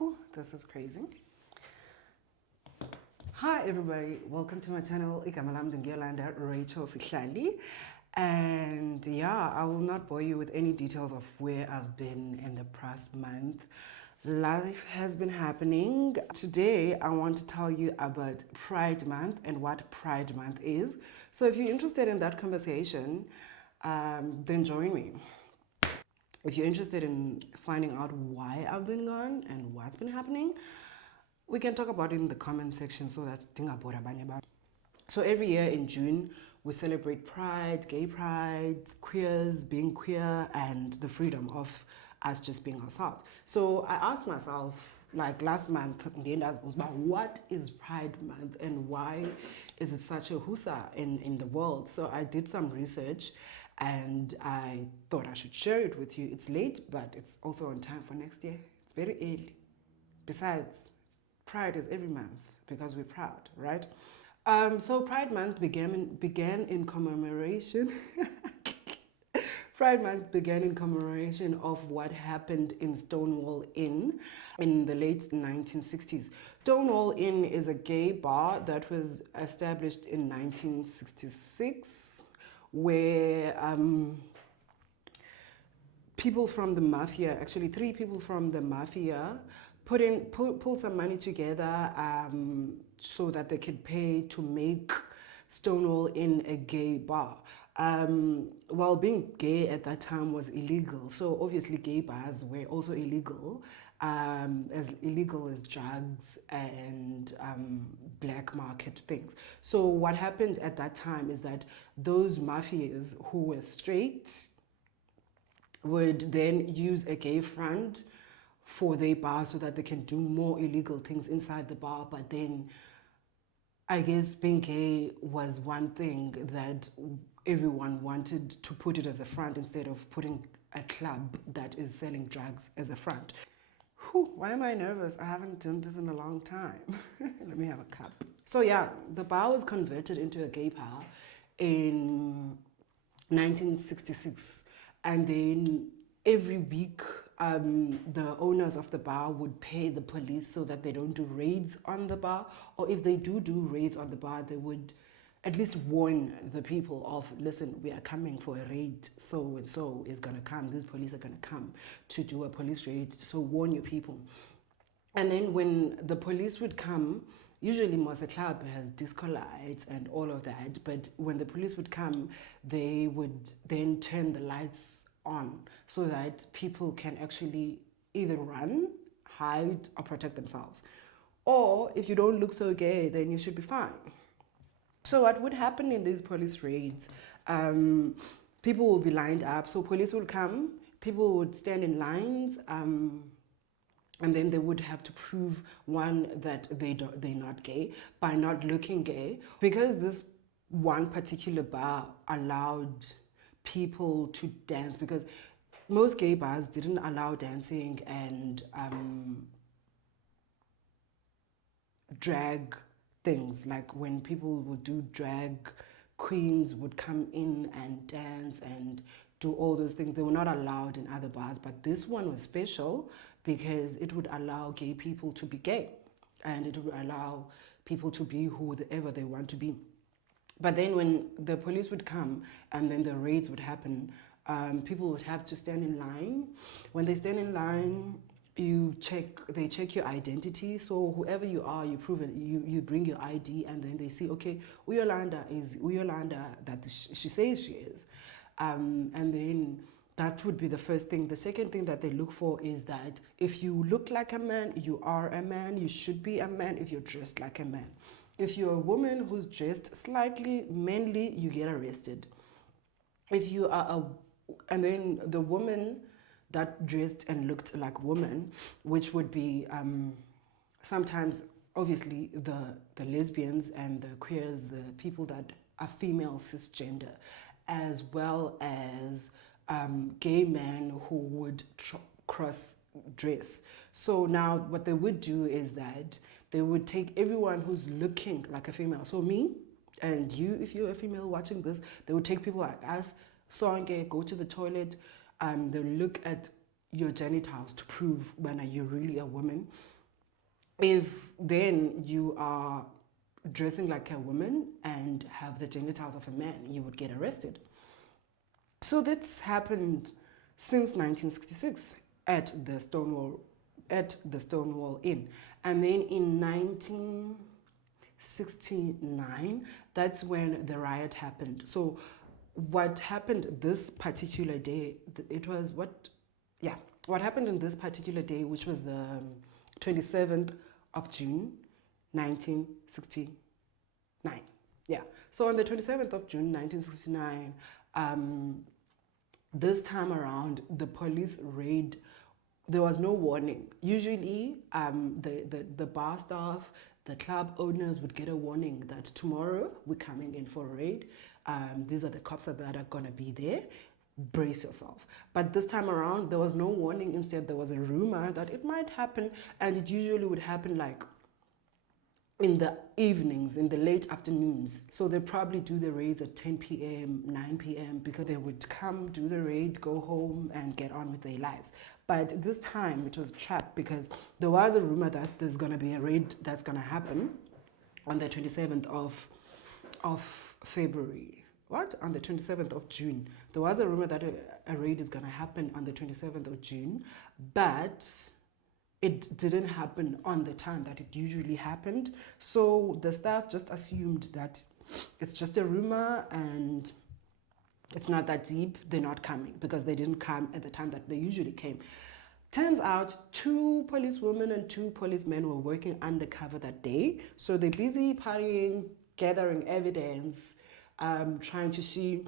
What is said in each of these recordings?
Whew, this is crazy. Hi everybody, welcome to my channel. Igama lam ndingiyolanda Rachel Sihlali. And yeah, I will not bore you with any details of where I've been in the past month. Life has been happening. Today, I want to tell you about Pride Month and what Pride Month is. So if you're interested in that conversation, then join me. If you're interested in finding out why I've been gone and what's been happening, we can talk about it in the comment section so that so every year in June we celebrate pride, gay pride, queers being queer, and the freedom of us just being ourselves. So I asked myself, like last month, what is Pride Month and why is it such a husa in the world? So I did some research and I thought I should share it with you. It's late, but it's also on time for next year. It's very early. Besides, Pride is every month because we're proud, right? So Pride Month began in commemoration. Pride Month began in commemoration of what happened in Stonewall Inn in the late 1960s. Stonewall Inn is a gay bar that was established in 1966, where people from the mafia, actually 3 people from the mafia, pull some money together so that they could pay to make Stonewall Inn a gay bar. While being gay at that time was illegal, so obviously gay bars were also illegal, as illegal as drugs and black market things. So what happened at that time is that those mafias who were straight would then use a gay front for their bar so that they can do more illegal things inside the bar. But then I guess being gay was one thing that everyone wanted to put it as a front instead of putting a club that is selling drugs as a front. Whew, why am I nervous? I haven't done this in a long time. Let me have a cup. So yeah, the bar was converted into a gay bar in 1966, and then every week the owners of the bar would pay the police so that they don't do raids on the bar, or if they do raids on the bar, they would at least warn the people of, listen, we are coming for a raid, so and so is going to come, these police are going to come to do a police raid, so warn your people. And then when the police would come, usually Mosa Club has disco lights and all of that, but when the police would come, they would then turn the lights on so that people can actually either run, hide, or protect themselves. Or if you don't look so gay, then you should be fine. So what would happen in these police raids? People would be lined up. So police would come, people would stand in lines, and then they would have to prove, one, that they're not gay by not looking gay. Because this one particular bar allowed people to dance, because most gay bars didn't allow dancing and drag things. Like when people would do drag, queens would come in and dance and do all those things. They were not allowed in other bars, but this one was special because it would allow gay people to be gay and it would allow people to be whoever they want to be. But then when the police would come and then the raids would happen, people would have to stand in line. When they stand in line, they check your identity. So whoever you are, you prove it. You bring your ID, and then they see, okay, Uyolanda is Uyolanda that she says she is, and then that would be the first thing. The second thing that they look for is that if you look like a man, you are a man. You should be a man if you're dressed like a man. If you're a woman who's dressed slightly manly, you get arrested. If you are and then the woman that dressed and looked like woman, which would be sometimes obviously the lesbians and the queers, the people that are female cisgender, as well as gay men who would cross dress. So now what they would do is that they would take everyone who's looking like a female. So me and you, if you're a female watching this, they would take people like us, Songe, go to the toilet, they'll look at your genitals to prove when you're really a woman. If then you are dressing like a woman and have the genitals of a man, you would get arrested. So that's happened since 1966 at the Stonewall Inn. And then in 1969, that's when the riot happened. So what happened this particular day, it was what happened in this particular day, which was the 27th of June, 1969. Yeah. So on the 27th of June, 1969, this time around, the police raid. There was no warning. Usually, the bar staff, the club owners would get a warning that tomorrow we're coming in for a raid. These are the cops that are gonna be there. Brace yourself. But this time around, there was no warning. Instead, there was a rumor that it might happen, and it usually would happen like in the evenings, in the late afternoons. So they probably do the raids at 10 p.m., 9 p.m. because they would come, do the raid, go home and get on with their lives. But this time it was a trap because there was a rumor that there's going to be a raid that's going to happen on the 27th of February. What? On the 27th of June. There was a rumor that a raid is going to happen on the 27th of June, but it didn't happen on the time that it usually happened. So the staff just assumed that it's just a rumor and it's not that deep. They're not coming because they didn't come at the time that they usually came. Turns out 2 policewomen and 2 policemen were working undercover that day. So they're busy partying, gathering evidence, trying to see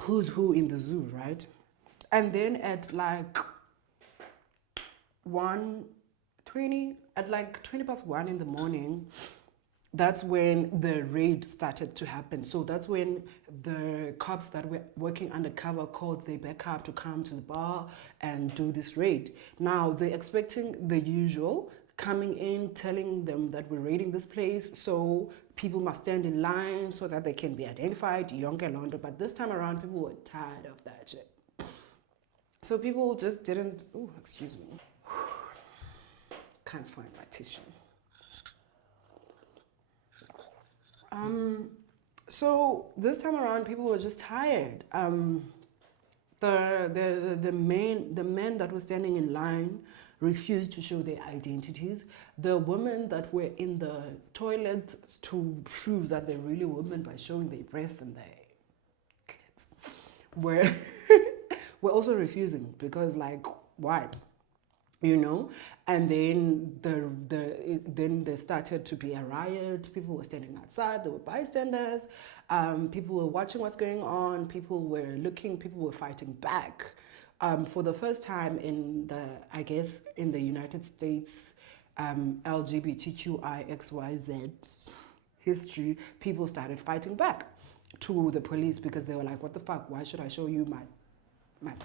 who's who in the zoo, right? And then at like 1:20, at like 20 past 1 in the morning, that's when the raid started to happen. So that's when the cops that were working undercover called their backup to come to the bar and do this raid. Now they're expecting the usual, coming in, telling them that we're raiding this place, so people must stand in line so that they can be identified, yonke londo. But this time around, people were tired of that shit. So people just didn't, oh, excuse me. Can't find my tissue. So this time around, people were just tired. The men that were standing in line refused to show their identities. The women that were in the toilet to prove that they're really women by showing their breasts and their clit were were also refusing because, like, why? And then then there started to be a riot. People were standing outside. There were bystanders. People were watching what's going on. People were looking. People were fighting back. For the first time in the United States, LGBTQIXYZ history, people started fighting back to the police because they were like, "What the fuck? Why should I show you my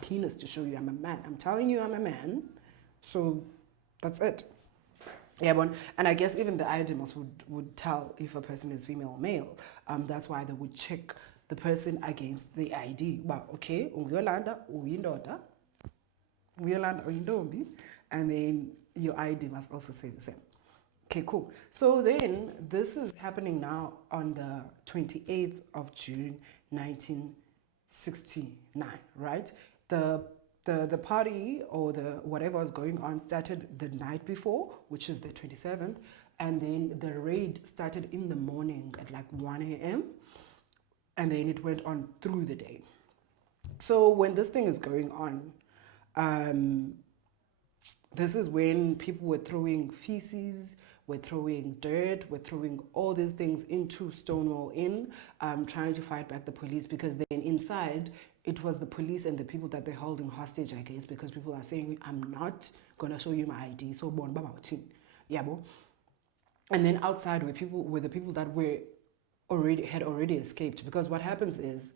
penis to show you I'm a man? I'm telling you I'm a man." So that's it. Yeah, and I guess even the IDMOS would tell if a person is female or male. That's why they would check the person against the ID. Well, okay, ungiyolanda uyindoda, ungiyolanda uyintombi, and then your ID must also say the same. Okay, cool. So then this is happening now on the 28th of June, 1969, right? The party or the whatever was going on started the night before, which is the 27th, and then the raid started in the morning at like 1 a.m. and then it went on through the day. So when this thing is going on, this is when people were throwing feces, were throwing dirt, were throwing all these things into Stonewall Inn, trying to fight back the police, because then inside it was the police and the people that they're holding hostage, I guess, because people are saying, "I'm not gonna show you my ID, so bon baba team." Yeah, bo. And then outside were the people that had already escaped, because what happens is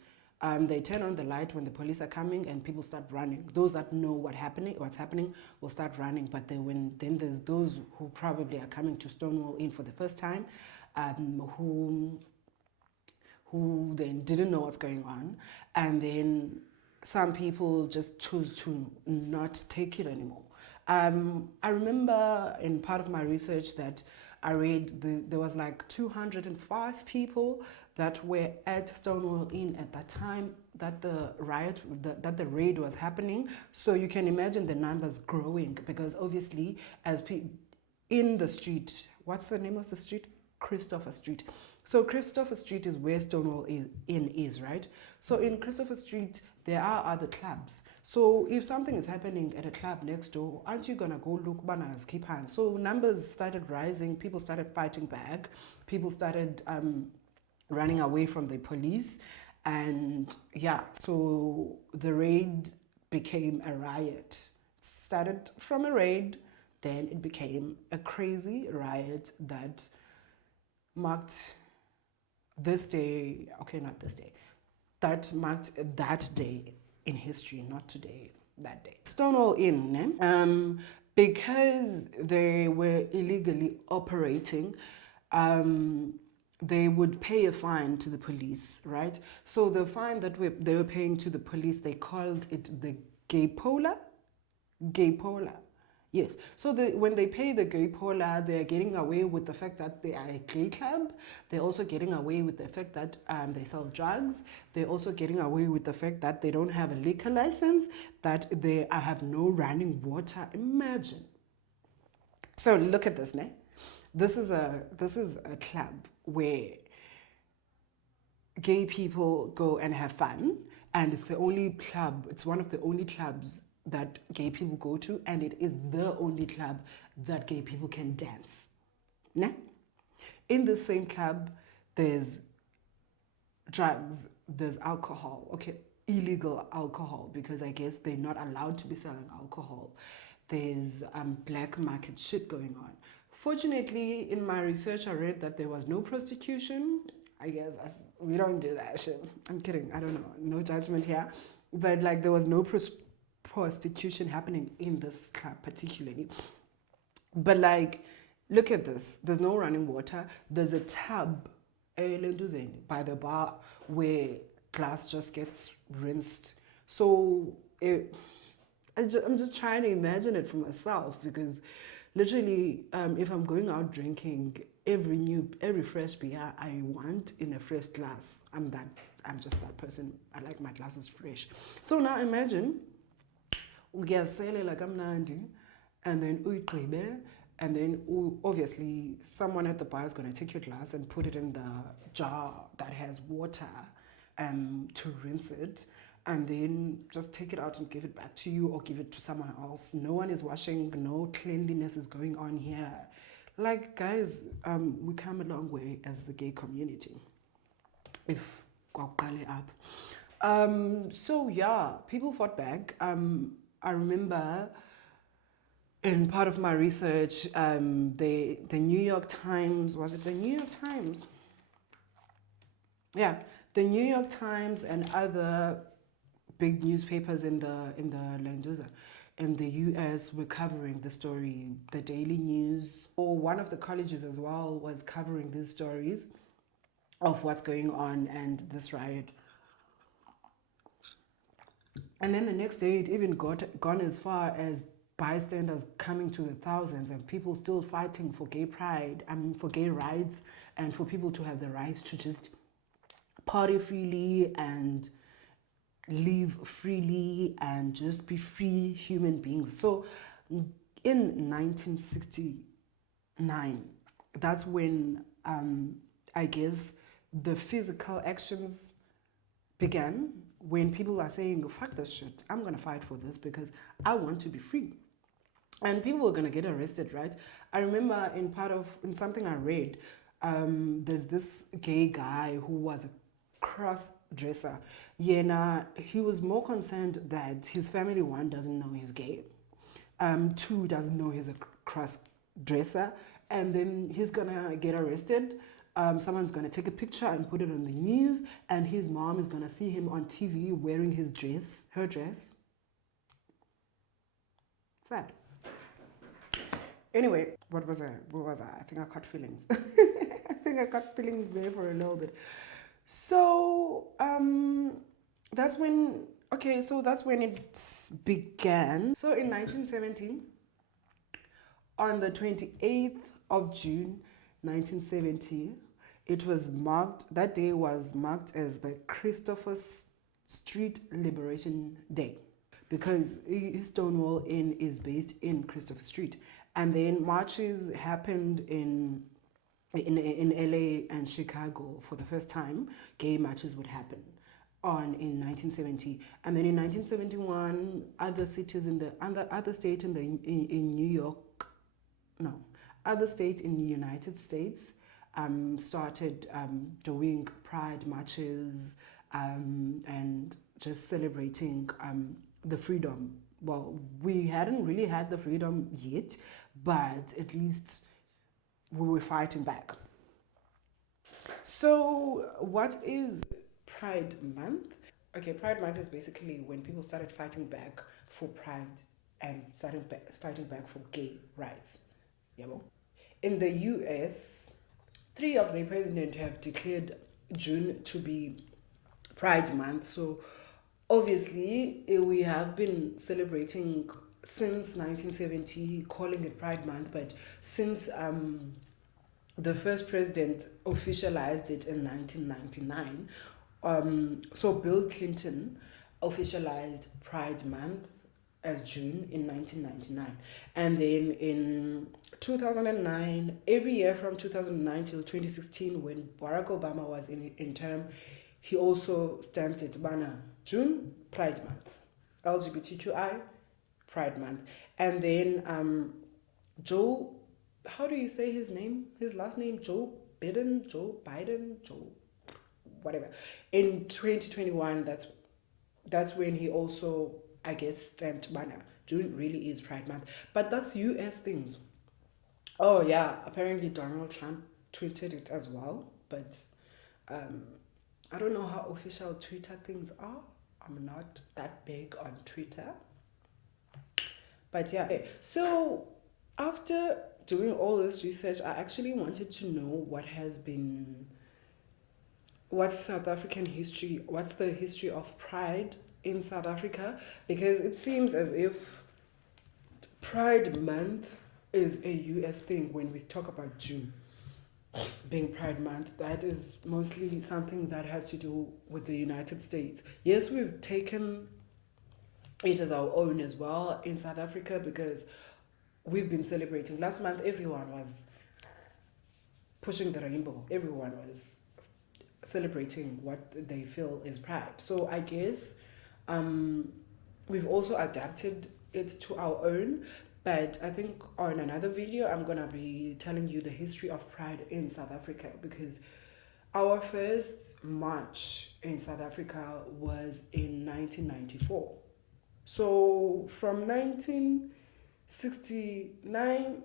they turn on the light when the police are coming and people start running. Those that know what's happening will start running. But then there's those who probably are coming to Stonewall Inn for the first time, who then didn't know what's going on, and then some people just chose to not take it anymore. I remember in part of my research that I read there was like 205 people that were at Stonewall Inn at that time that the riot, that the raid was happening. So you can imagine the numbers growing because obviously in the street, what's the name of the street? Christopher Street. So Christopher Street is where Stonewall Inn is, right? So in Christopher Street, there are other clubs. So if something is happening at a club next door, aren't you gonna go look bananas, keep hand? So numbers started rising, people started fighting back, people started running away from the police. And yeah, so the raid became a riot. It started from a raid, then it became a crazy riot that marked this day, okay, not this day, that marked that day in history, not today, that day. Stonewall Inn, because they were illegally operating, they would pay a fine to the police, right? So the fine that they were paying to the police, they called it the gay pola. Gay pola. Yes. So when they pay the gay pola, they're getting away with the fact that they are a gay club. They're also getting away with the fact that they sell drugs. They're also getting away with the fact that they don't have a liquor license, that they have no running water. Imagine. So look at this, ne? This is a club where gay people go and have fun, and it's the only club. It's one of the only clubs that gay people go to, and it is the only club that gay people can dance. Ne? In the same club, there's drugs, there's alcohol. Okay, illegal alcohol, because I guess they're not allowed to be selling alcohol. There's black market shit going on. Fortunately, in my research, I read that there was no prostitution. I guess we don't do that shit. I'm kidding. I don't know. No judgment here. But like, there was no prostitution happening in this club particularly. But like, look at this. There's no running water. There's a tub by the bar where glass just gets rinsed. So I'm just trying to imagine it for myself, because literally, if I'm going out drinking, every fresh beer I want in a fresh glass, I'm just that person. I like my glasses fresh. So now imagine uyaselela kamnandi, and then uyigqibe, and then obviously someone at the bar is going to take your glass and put it in the jar that has water to rinse it, and then just take it out and give it back to you or give it to someone else. No one is washing, no cleanliness is going on here. Like, guys, we come a long way as the gay community, if kwaqale up. So yeah, people fought back. I remember in part of my research, the New York Times, was it the New York Times? Yeah, the New York Times and other big newspapers in the Landuza in the US were covering the story. The Daily News, or one of the colleges as well, was covering these stories of what's going on and this riot. And then the next day, it even gone as far as bystanders coming to the thousands, and people still fighting for gay pride, for gay rights, and for people to have the right to just party freely and live freely and just be free human beings. So in 1969, that's when I guess the physical actions began, when people are saying, fuck this shit, I'm gonna fight for this because I want to be free. And people were gonna get arrested, right? I remember in something I read, there's this gay guy who was a cross dresser. He was more concerned that his family, one, doesn't know he's gay, two, doesn't know he's a cross dresser, and then he's gonna get arrested. Someone's gonna take a picture and put it on the news, and his mom is gonna see him on TV wearing her dress. Sad. Anyway, what was I? I think I caught feelings. I think I caught feelings there for a little bit. So that's when, Okay, so that's when it began. So in 1917, on the 28th of June 1970, it was marked, that day was marked as the Christopher Street Liberation Day, because Stonewall Inn is based in Christopher Street. And then marches happened in LA and Chicago for the first time. Gay marches would happen on in 1970, and then in 1971, other cities in the other state in New York, no, other state in the United States started doing pride marches and just celebrating the freedom. Well, we hadn't really had the freedom yet, but at least we were fighting back. So, what is Pride Month? Okay, Pride Month is basically when people started fighting back for pride and started fighting back for gay rights. Yeah, well. In the US, three of the presidents have declared June to be Pride Month. So, obviously, we have been celebrating since 1970, calling it Pride Month, but since the first president officialized it in 1999. So Bill Clinton officialized Pride Month as June in 1999. And then in 2009, every year from 2009 till 2016, when Barack Obama was in term, he also stamped it, Bana, June, Pride Month. LGBTQI, Pride Month. And then Joe, how do you say his name? His last name, Joe Biden, Joe, whatever. In 2021, that's when he also, I guess, stamped banner. June really is Pride Month, but that's U.S. things. Oh yeah, apparently Donald Trump tweeted it as well, but um, I don't know how official Twitter things are. I'm not that big on Twitter, but yeah. So after doing all this research, I actually wanted to know what's South African history, what's the history of pride in South Africa, because it seems as if Pride Month is a US thing when we talk about June being Pride Month. That is mostly something that has to do with the United States. Yes, we've taken it as our own as well in South Africa because we've been celebrating. Last month, everyone was pushing the rainbow, everyone was celebrating what they feel is pride. So I guess um, we've also adapted it to our own. But I think on another video, I'm gonna be telling you the history of pride in South Africa, because our first march in South Africa was in 1994. So from 1969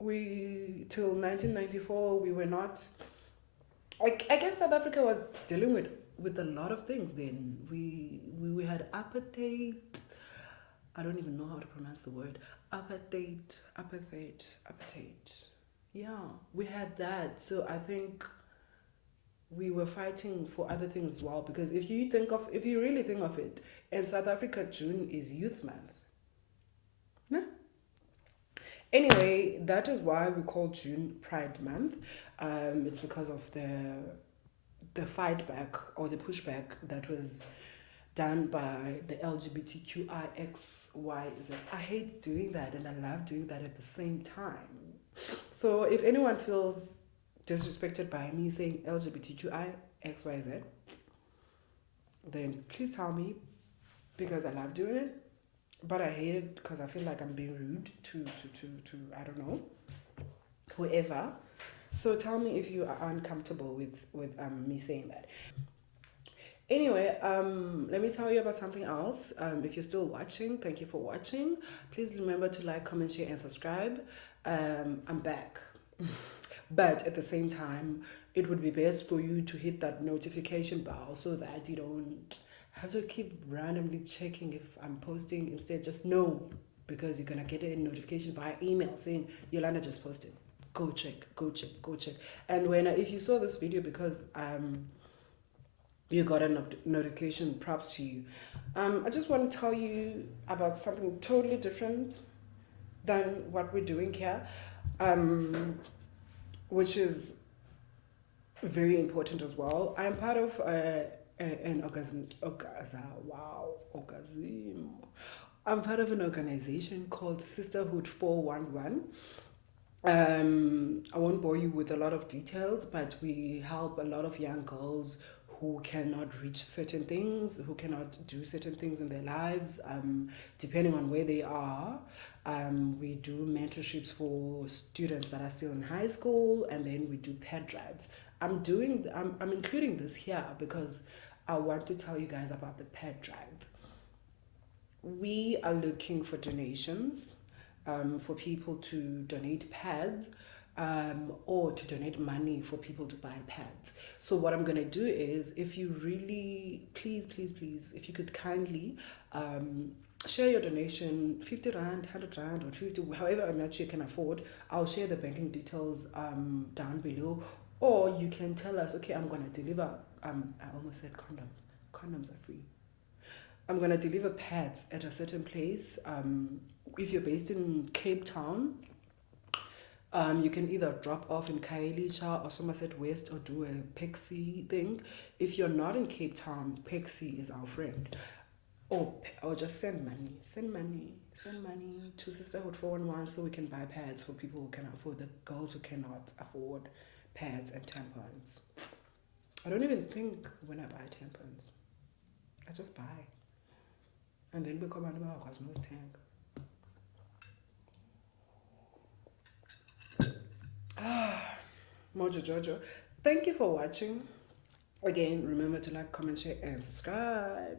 we till 1994 we were not, I guess South Africa was dealing with a lot of things then. We had apartheid. I don't even know how to pronounce the word. Apartheid. Yeah, we had that. So I think we were fighting for other things as well. Because if you really think of it, in South Africa, June is Youth Month. Nah. Anyway, that is why we call June Pride Month. It's because of the fight back or the pushback that was done by the LGBTQIXYZ. I hate doing that and I love doing that at the same time. So if anyone feels disrespected by me saying LGBTQIXYZ, then please tell me, because I love doing it, but I hate it because I feel like I'm being rude to I don't know, whoever. So tell me if you are uncomfortable with me saying that. Anyway, let me tell you about something else. If you're still watching, thank you for watching. Please remember to like, comment, share, and subscribe. I'm back. But at the same time, it would be best for you to hit that notification bell so that you don't have to keep randomly checking if I'm posting. Instead, just know, because you're gonna get a notification via email saying Yolanda just posted. Go check, go check, go check. And if you saw this video because you got a notification. Props to you. I just want to tell you about something totally different than what we're doing here, um, which is very important as well. I'm part of an orgasm. I'm part of an organization called Sisterhood 411. I won't bore you with a lot of details, but we help a lot of young girls who cannot reach certain things, who cannot do certain things in their lives, depending on where they are. We do mentorships for students that are still in high school, and then we do pet drives. I'm including this here because I want to tell you guys about the pet drive. We are looking for donations, for people to donate pads, or to donate money for people to buy pads. So what I'm gonna do is, if you really, please, if you could kindly share your donation, 50 rand, 100 rand, or 50, however much you can afford. I'll share the banking details down below, or you can tell us, okay, I'm gonna deliver. I almost said condoms. Condoms are free. I'm gonna deliver pads at a certain place. If you're based in Cape Town, you can either drop off in Khayelitsha or Somerset West, or do a Pexi thing. If you're not in Cape Town, Pexi is our friend. Or just send money to Sisterhood 411 so we can buy pads for people who can afford, the girls who cannot afford pads and tampons. I don't even think when I buy tampons. I just buy. And then we come out of our Cosmos tank. Mojo Jojo. Thank you for watching. Again, remember to like, comment, share, and subscribe.